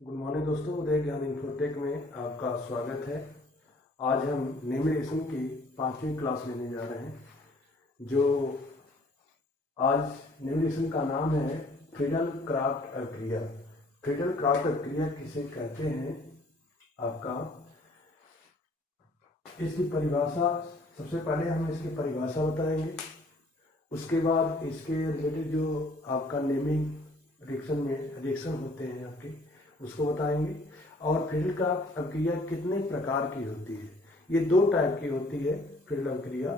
Good morning दोस्तों, उदय ज्ञान infotech में आपका स्वागत है। आज हम न्यूमरेशन की 5वीं क्लास लेने जा रहे हैं। जो आज न्यूमरेशन का नाम है फ्रीडल क्राफ्ट अक्रिया। फ्रीडल क्राफ्ट अक्रिया किसे कहते हैं, आपका इसकी परिभाषा, सबसे पहले हम इसकी परिभाषा बताएंगे। उसके बाद इसके रिलेटेड जो आपका नेमिंग रिएक्शन होते हैं आपके, उसको बताएंगे। और फ्रीडल क्राफ्ट अभिक्रिया कितने प्रकार की होती है। ये 2 टाइप की होती है फ्रीडल अभिक्रिया,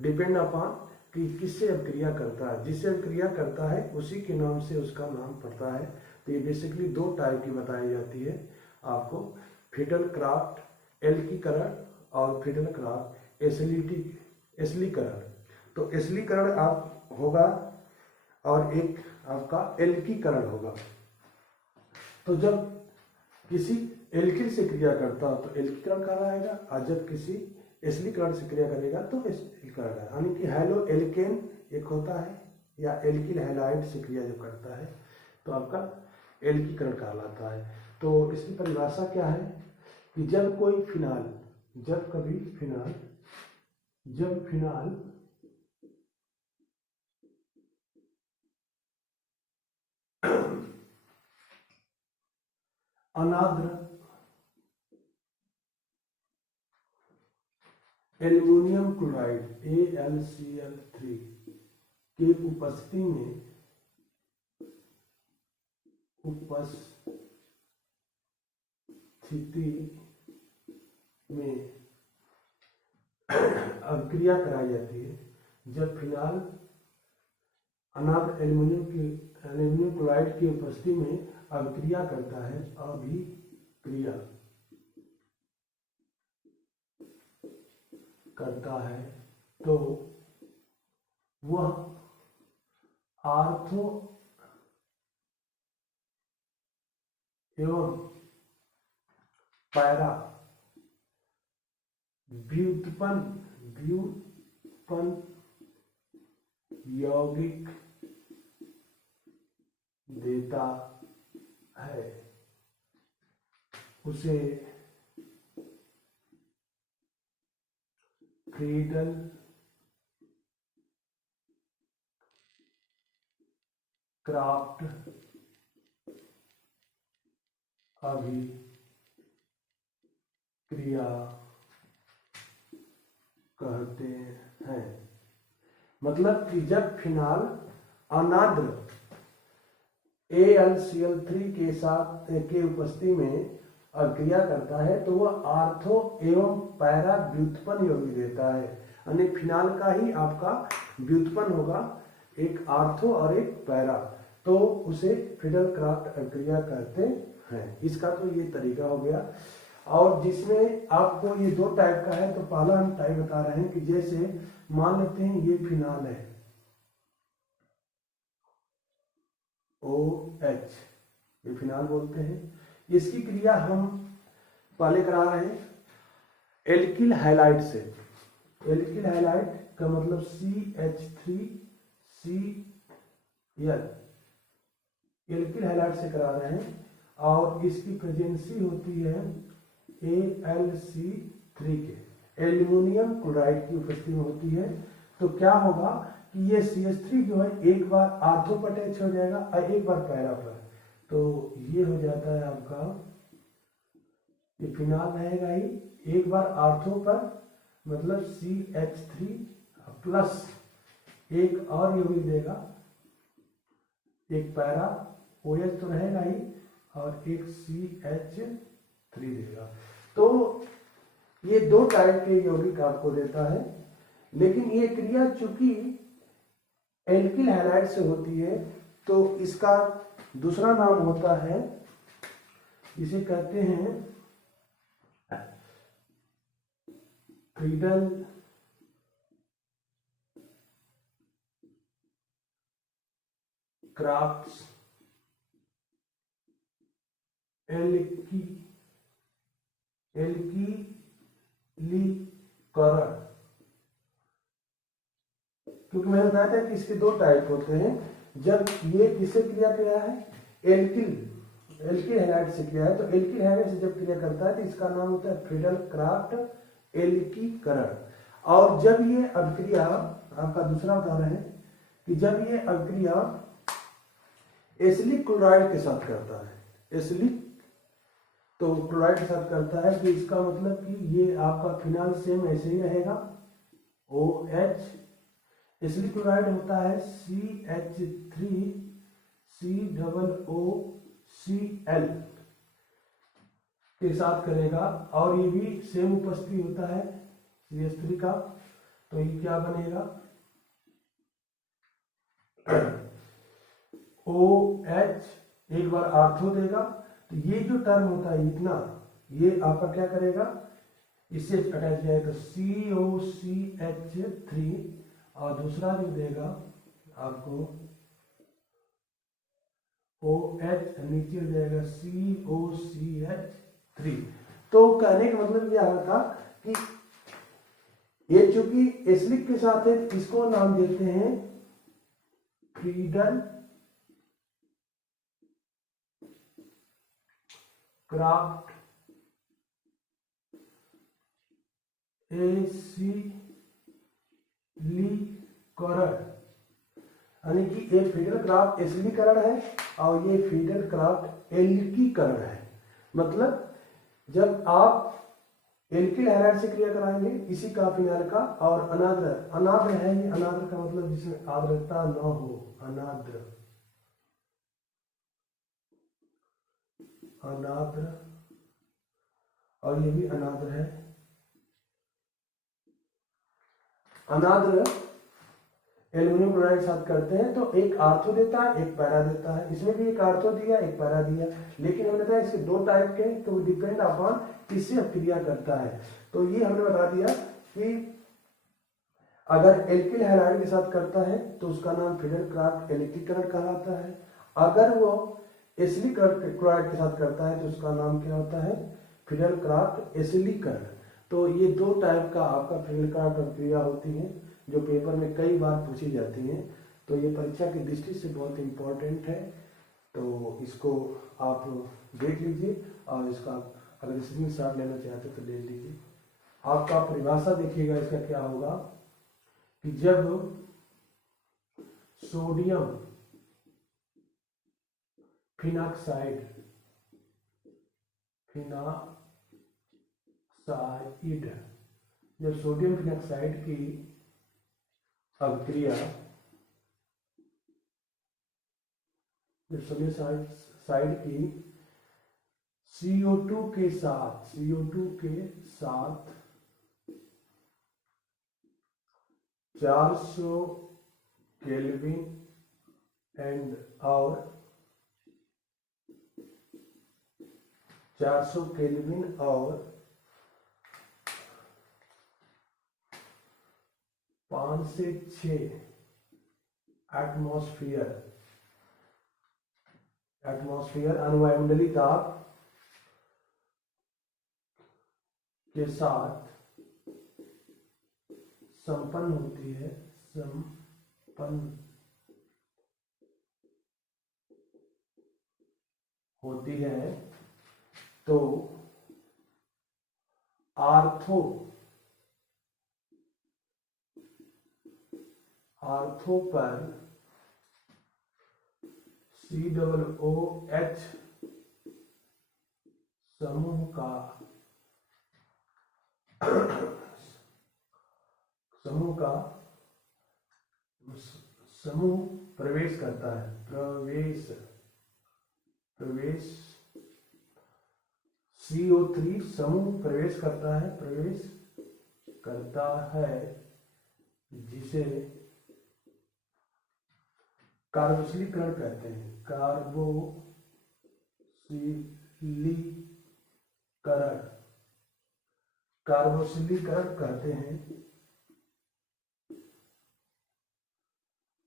डिपेंड अपॉन कि किससे अभिक्रिया करता है। जिससे अभिक्रिया करता है उसी के नाम से उसका नाम पड़ता है। तो ये बेसिकली 2 टाइप की बताई जाती है आपको, फ्रीडल क्राफ्ट एल्कीकरण और फ्रीडल क्राफ्ट एसिलीकरण। तो एसिलीकरण आप होगा और एक आपका एल्कीकरण होगा। तो जब किसी एल्किल से क्रिया करता हो तो एल्कीकरण कहलाएगा, और जब किसी एसिलीकरण से क्रिया करेगा तो एसिलीकरण है। यानी कि हैलो एल्केन एक होता है, या एल्किल हैलाइड से क्रिया जो करता है तो आपका एल्कीकरण कहलाता है। तो इसकी परिभाषा क्या है कि जब फिनाल अनाद्र एल्युमिनियम क्लोराइड AlCl3 के उपस्थिति में अभिक्रिया कराई जाती है। जब फिनाल अनाद्र एल्युमिनियम क्लोराइड की उपस्थिति में अभिक्रिया करता है, अभिक्रिया करता है, तो वह आर्थो एवं पैरा व्युत्पन्न यौगिक देता है। उसे फ्रीडल क्राफ्ट अभिक्रिया कहते हैं। मतलब कि जब फिनाल अनाद्र AlCl3 के उपस्थिति में अभिक्रिया करता है तो वह आर्थो एवं पैरा व्युत्पन्न यौगिक देता है। यानी फिनाल का ही आपका व्युत्पन्न होगा, एक आर्थो और एक पैरा, तो उसे फ्रीडल क्राफ्ट अभिक्रिया कहते हैं। इसका तो ये तरीका हो गया। और जिसमें आपको ये 2 टाइप का है, तो पहला हम टाइप बता रहे हैं कि जैसे मान लेते हैं ये फिनाल है OH, ये फिनाल बोलते हैं। इसकी क्रिया हम पहले करा रहे हैं एल्किल हैलाइड से। एल्किल हैलाइड का मतलब CH3Cl, एल्किल हैलाइड से करा रहे हैं। और इसकी प्रेजेंसी होती है AlC3 के एल्युमिनियम क्लोराइड की उपस्थिति में होती है। तो क्या होगा कि ये CH3 जो है एक बार आर्थो पर अटैच हो जाएगा और एक बार पैरा पर, तो ये हो जाता है आपका, ये फिनाल रहेगा ही, एक बार आर्थो पर मतलब CH3 प्लस एक और यौगिक देगा, एक पैरा OH तो रहेगा ही और एक CH3 देगा। तो ये 2 टाइप के यौगिक आपको देता है। लेकिन ये क्रिया चूंकि एल्किल हैलाइड से होती है तो इसका दूसरा नाम होता है, इसे कहते हैं फ्रीडल क्राफ्ट एल्कीलीकरण। क्योंकि मैंने बताया था कि इसके 2 टाइप होते हैं। जब ये किससे क्रिया किया है, एल्किल एल्किल हैलाइड से किया है, तो एल्किल हैलाइड से जब क्रिया करता है तो इसका नाम होता है फ्रीडल क्राफ्ट एल्कीकरण। और जब ये अभिक्रिया, आपका दूसरा उदाहरण है कि जब ये अभिक्रिया एसिलिक क्लोराइड के साथ करता है, एसिलिक तो क्लोराइड के साथ करता है, तो इसका मतलब कि ये आपका फिनाल सेम ऐसे ही रहेगा, OH, एसिलिक क्लोराइड होता है CH3COOCl के साथ करेगा, और ये भी सेम उपस्थिति होता है CH3 का, तो ये क्या बनेगा OH, एक बार आर्थो देगा, तो ये जो टर्म होता है इतना, ये आपका क्या करेगा, इससे अटैच जाएगा COCH3, और दूसरा जो देगा आपको OH, नीचे हो जाएगा COCH3। तो कहने का मतलब यह था कि ये चूंकि एसिलिक के साथ है, इसको नाम देते हैं फ्रीडल क्राफ्ट एसिलीकरण, यानी कि ये फ्रीडल क्राफ्ट एसिलीकरण है और ये फ्रीडल क्राफ्ट एल्कीकरण है। मतलब जब आप एल्किल हैलाइड से क्रिया कराएंगे इसी का फिनाइल का, और अनाद्र, अनाद्र है ये, अनाद्र का मतलब जिसमें आर्द्रता न हो, अनाद्र, अनाद्र, और ये भी अनाद्र है। अनाद्र एल्युमिनियम क्लोराइड के साथ करते हैं तो एक आर्थो देता है, एक पैरा देता है, इसमें भी एक आर्थो दिया, एक पैरा दिया, लेकिन हमने बताया इसके दो टाइप के, तो डिपेंड अपॉन किससे क्रिया करता है। तो ये हमने बता दिया कि अगर एल्किल हैलाइड के साथ करता है तो उसका नाम फ्रीडल क्राफ्ट एल्कीकरण कहलाता है, अगर वो एसिलिक क्लोराइड के साथ करता है तो उसका नाम क्या होता है, फ्रीडल क्राफ्ट एसिलीकरण। तो ये दो टाइप का आपका फ्रीडल क्राफ्ट प्रक्रिया होती है जो पेपर में कई बार पूछी जाती हैं, तो ये परीक्षा की दृष्टि से बहुत इम्पोर्टेंट है, तो इसको आप देख लीजिए और इसका अगर स्क्रीनशॉट लेना चाहते तो ले लीजिए। आपका परिभाषा देखिएगा इसका क्या होगा कि जब सोडियम फिनॉक्साइड जब सोडियम फिनॉक्साइड की अभिक्रिया, जब सोडियम साइड की CO2 के साथ 400 केल्विन एंड और 400 केल्विन और 5 से 6 एटमॉस्फेयर अनुवायुमंडलीय ताप के साथ संपन्न होती है तो आर्थो पर COOH समूह प्रवेश करता है, प्रवेश CO3 समूह प्रवेश करता है जिसे कार्बोक्सिलीकरण कहते हैं,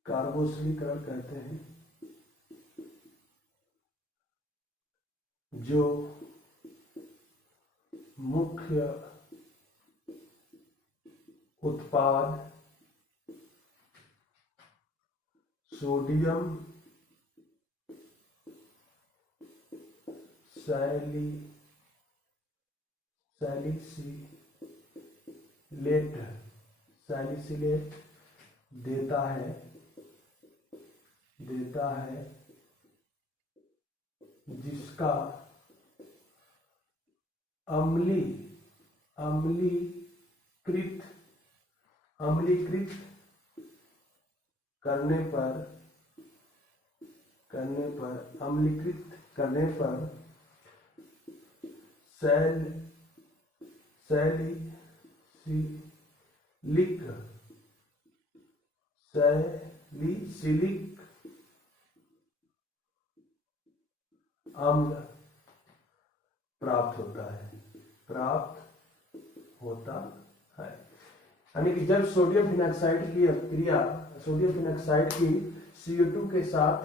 कार्बोक्सिलीकरण कहते हैं, जो मुख्य उत्पाद सोडियम सैलिसिलेट देता है जिसका अम्लीकृत करने पर सैलिसिलिक अम्ल प्राप्त होता है। यानी कि जब सोडियम फिनॉक्साइड की क्रिया CO2 के साथ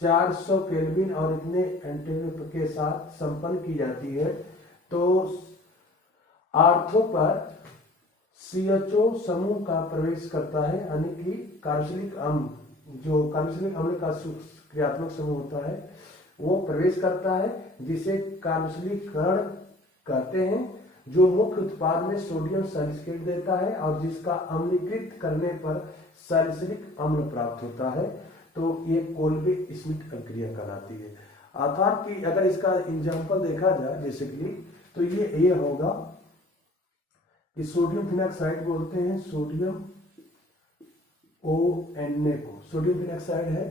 400 केल्विन और इतने एंटीग्रेट के साथ संपन्न की जाती है तो आर्थो पर CHO समूह का प्रवेश करता है, यानी कि कार्बोक्सिलिक अम्ल का क्रियात्मक समूह होता है वो प्रवेश करता है, जिसे कार्बोक्सिलीकरण कहते हैं, जो मुख्य उत्पाद में सोडियम सैलिसिलेट देता है और जिसका अम्लीकृत करने पर सैलिसिलिक अम्ल प्राप्त होता है। तो ये कोल्बे स्मिथ प्रक्रिया कहलाती है। अर्थात कि अगर इसका एग्जाम्पल देखा जाए बेसिकली तो ये होगा कि सोडियम फिनॉक्साइड बोलते हैं, सोडियम ONA को सोडियम फिनॉक्साइड है,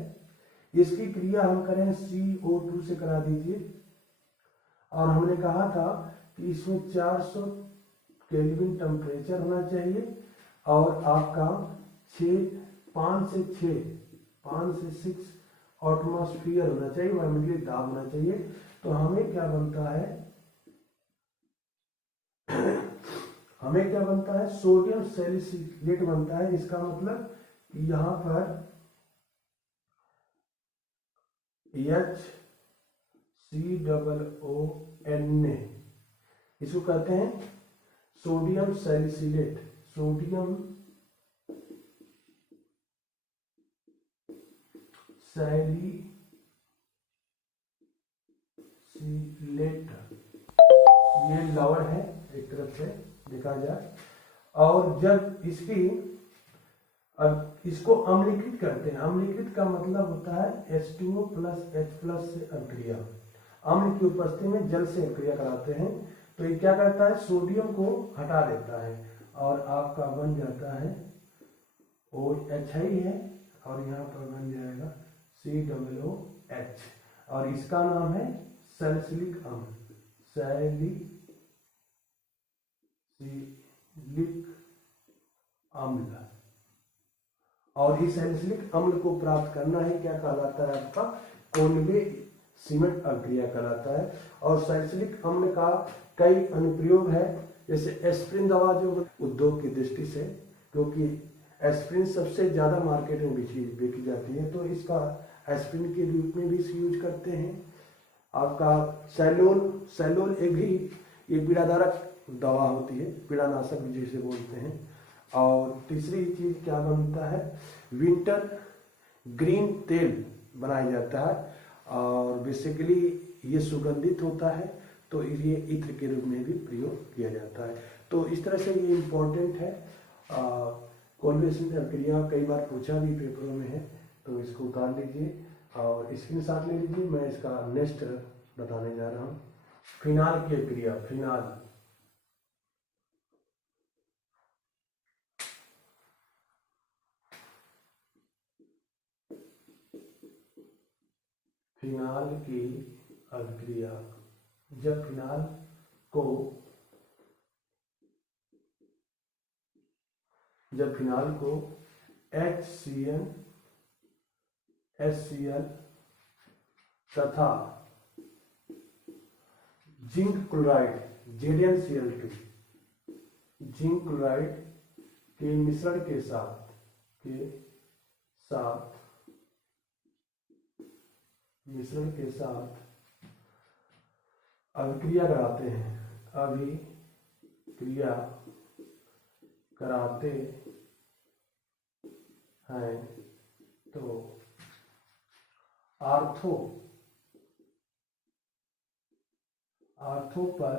इसकी क्रिया हम करें CO2 से करा दीजिए। और हमने कहा था कि इसमें 400 केल्विन टेम्परेचर होना चाहिए और आपका 5 से 6 एटमॉस्फेयर होना चाहिए, वायुमंडलीय दाब होना चाहिए। तो हमें क्या बनता है सोडियम सैलिसिलेट बनता है। इसका मतलब कि यहाँ पर HCOONA इसको कहते हैं सोडियम सैलिसिलेट। ये लवण है एक तरफ से देखा जाए। और जब इसको अम्लीकृत करते हैं, अम्लीकृत का मतलब होता है H2O + H+ से अभिक्रिया, अम्ल की उपस्थिति में जल से अभिक्रिया कराते हैं। तो ये क्या करता है सोडियम को हटा देता है और आपका बन जाता है OH है और यहाँ पर बन जाएगा COOH और इसका नाम है सैलिसिलिक अम्ल। और इस सैलिसिलिक अम्ल को प्राप्त करना है क्या कहलाता है आपका कोल्बे स्मिथ अभिक्रिया कहलाता है। और सैलिसिलिक अम्ल का कई अनुप्रयोग है, जैसे एस्प्रिन दवा जो उद्योग की दृष्टि से, क्योंकि एस्प्रिन सबसे ज्यादा मार्केट में बेची जाती है, तो इसका एस्प्रिन के रूप में भी इसे यूज करते हैं। आपका सैलोल एक भी ये पीड़ादारक दवा होती है, पीड़ानाशक जिसे बोलते हैं। और तीसरी चीज क्या बनता है विंटर ग्रीन तेल बनाया जाता है और बेसिकली ये सुगंधित होता है, तो ये इत्र के रूप में भी प्रयोग किया जाता है। तो इस तरह से ये इम्पोर्टेंट है। कोल्बे स्मिथ प्रक्रिया कई बार पूछा भी पेपरों में है, तो इसको उतार लीजिए और स्क्रीनशॉट ले लीजिए। मैं इसका नेक्स्ट बताने जा रहा हूँ फिनाल की प्रक्रिया। फिनाल की अभिक्रिया, जब फिनाल को HCN HCl तथा zinc chloride ZnCl2 zinc chloride के मिश्रण के साथ अभिक्रिया कराते हैं तो आर्थो पर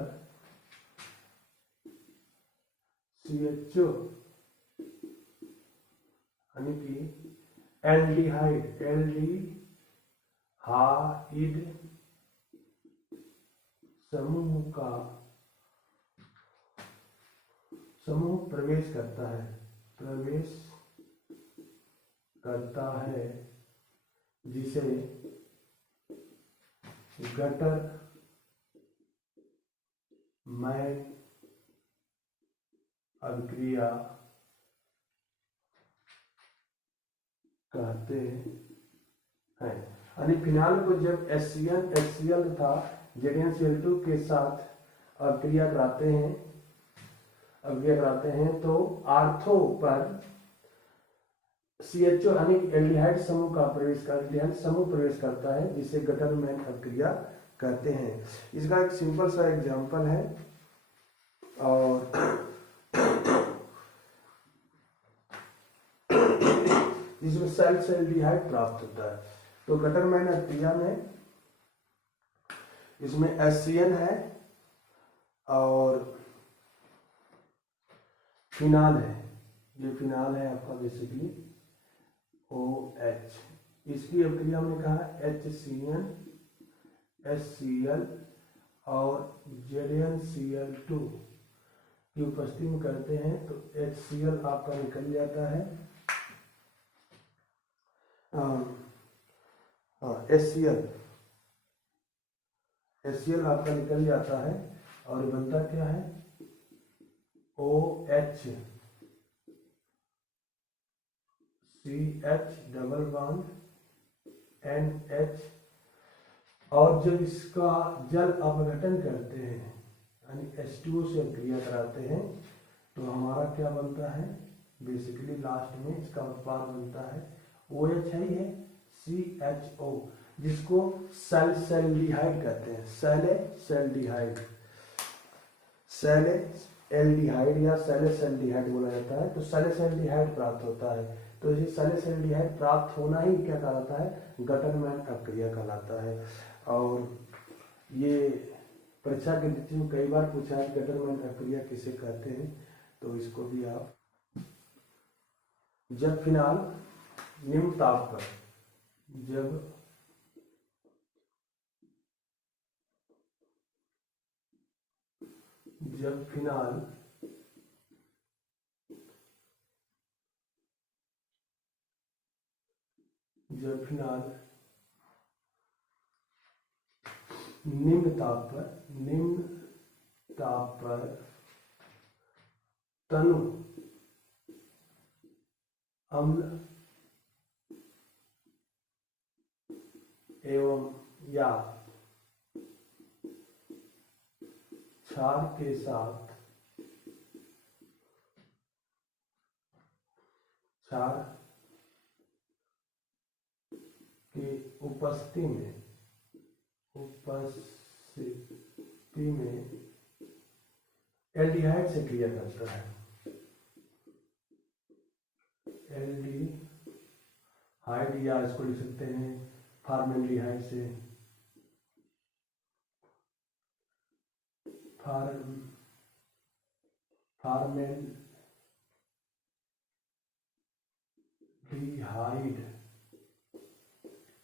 CHO यानी कि एल्डिहाइड समूह प्रवेश करता है जिसे गटर मैन अभिक्रिया कहते हैं। यानी फिनाल को जब HCl तथा ZnCl2 के साथ अभिक्रिया कराते हैं तो आर्थो पर CHO यानी एल्डिहाइड समूह प्रवेश करता है जिसे गटरमैन अभिक्रिया कहते हैं। इसका एक सिंपल सा एग्जांपल है और जिसमें सेल्डिहाइड प्राप्त होता है। तो गटरमैन अभिक्रिया में इसमें HCl है और फिनाल है। ये फिनाल है आपका बेसिकली OH। इसकी अभिक्रिया में कहा HCl HCl और ZnCl2 की उपस्थिति में करते हैं तो HCl आपका निकल जाता है। HCl आपका निकल जाता है और बनता क्या है OH CH double bond NH। और जब इसका जल अपघटन करते हैं यानी H2O से अभिक्रिया कराते हैं तो हमारा क्या बनता है बेसिकली लास्ट में इसका उत्पाद बनता है OH है ये CHO जिसको सेल्डिहाइड कहते हैं। सेल्डिहाइड या सेल्डिहाइड बोला जाता है। तो सेल्डिहाइड प्राप्त होता है तो ये सेल्डिहाइड प्राप्त होना ही क्या कहलाता है गटरमैन अभिक्रिया कहलाता है। और ये परीक्षा के दृष्टि में कई बार पूछा है गटरमैन अभिक्रिया किसे कहते हैं तो इसको भी आप जब फिनाल निम्न ताप पर जब फिनाल निम्न ताप पर तनु अम्ल एवं या क्षार के साथ की उपस्थिति में एल्डिहाइड से क्रिया करता है। एल्डिहाइड या इसको लिख सकते हैं फॉर्मेल्डिहाइड से फॉर्मेल्डिहाइड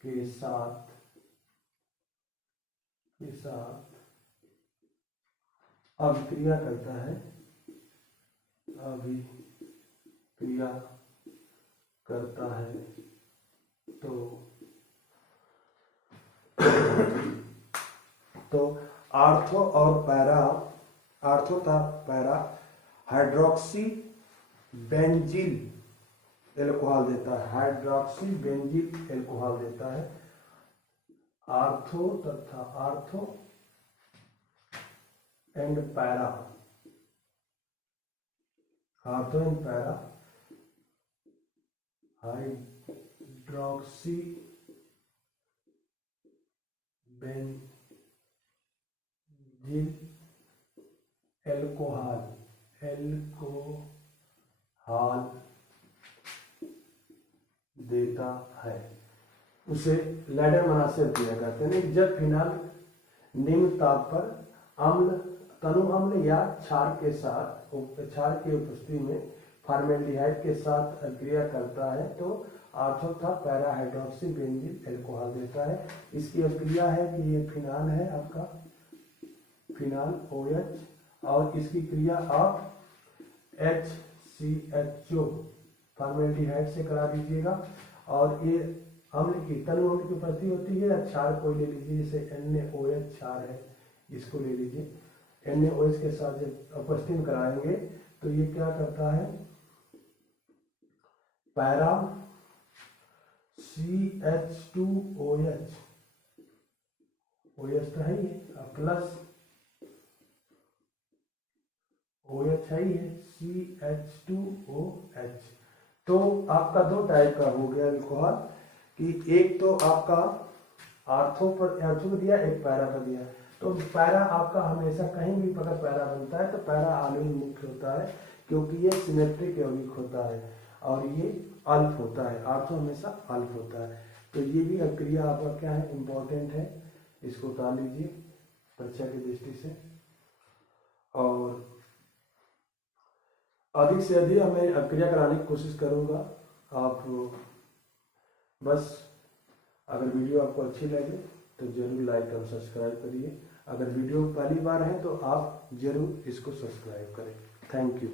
के साथ अभिक्रिया करता है तो आर्थो तथा पैरा हाइड्रोक्सी बेंजील एल्कोहल देता है। Ortho and para hydroxy बेंजील alcohol देता है। उसे लैडर मनासे दिया करते हैं। जब फिनाल निम्न ताप पर अम्ल, तनु अम्ल या क्षार के साथ, क्षार की उपस्थिति में फॉर्मेल्डिहाइड के साथ क्रिया करता है तो आर्थोथा पैरा हाइड्रोक्सी बेंजील एल्कोहल देता है। इसकी अभिक्रिया है कि ये फिनाल है आपका, फिनाल OH, और इसकी क्रिया आप HCHO फॉर्मेल्डिहाइड से करा दीजिएगा। और ये अम्ल की, तनु अम्ल की उपस्थिति होती है। क्षार को ले लीजिए, जैसे NaOH क्षार है, इसको ले लीजिए। NaOH के साथ जब उपस्थिति में कराएंगे तो ये क्या करता है, पैरा CH2OH, OH तो है ही प्लस OH है ही CH2OH। तो आपका दो टाइप का हो गया अल्कोहल, कि एक तो आपका आर्थो पर दिया, एक पैरा पर दिया। तो पैरा आपका हमेशा कहीं भी अगर पैरा बनता है तो पैरा ऑलवेज मुख्य होता है, क्योंकि ये सिमेट्रिक यौगिक होता है और ये अल्फ होता है। आर्थो हमेशा अल्फ होता है। तो ये भी अभिक्रिया आपका क्या है, इम्पोर्टेंट है, इसको उतार लीजिए परीक्षा की दृष्टि से। और अधिक से अधिक मैं अभिक्रिया कराने की कोशिश करूँगा। आप बस अगर वीडियो आपको अच्छी लगे तो जरूर लाइक और सब्सक्राइब करिए। अगर वीडियो पहली बार है तो आप जरूर इसको सब्सक्राइब करें। Thank you.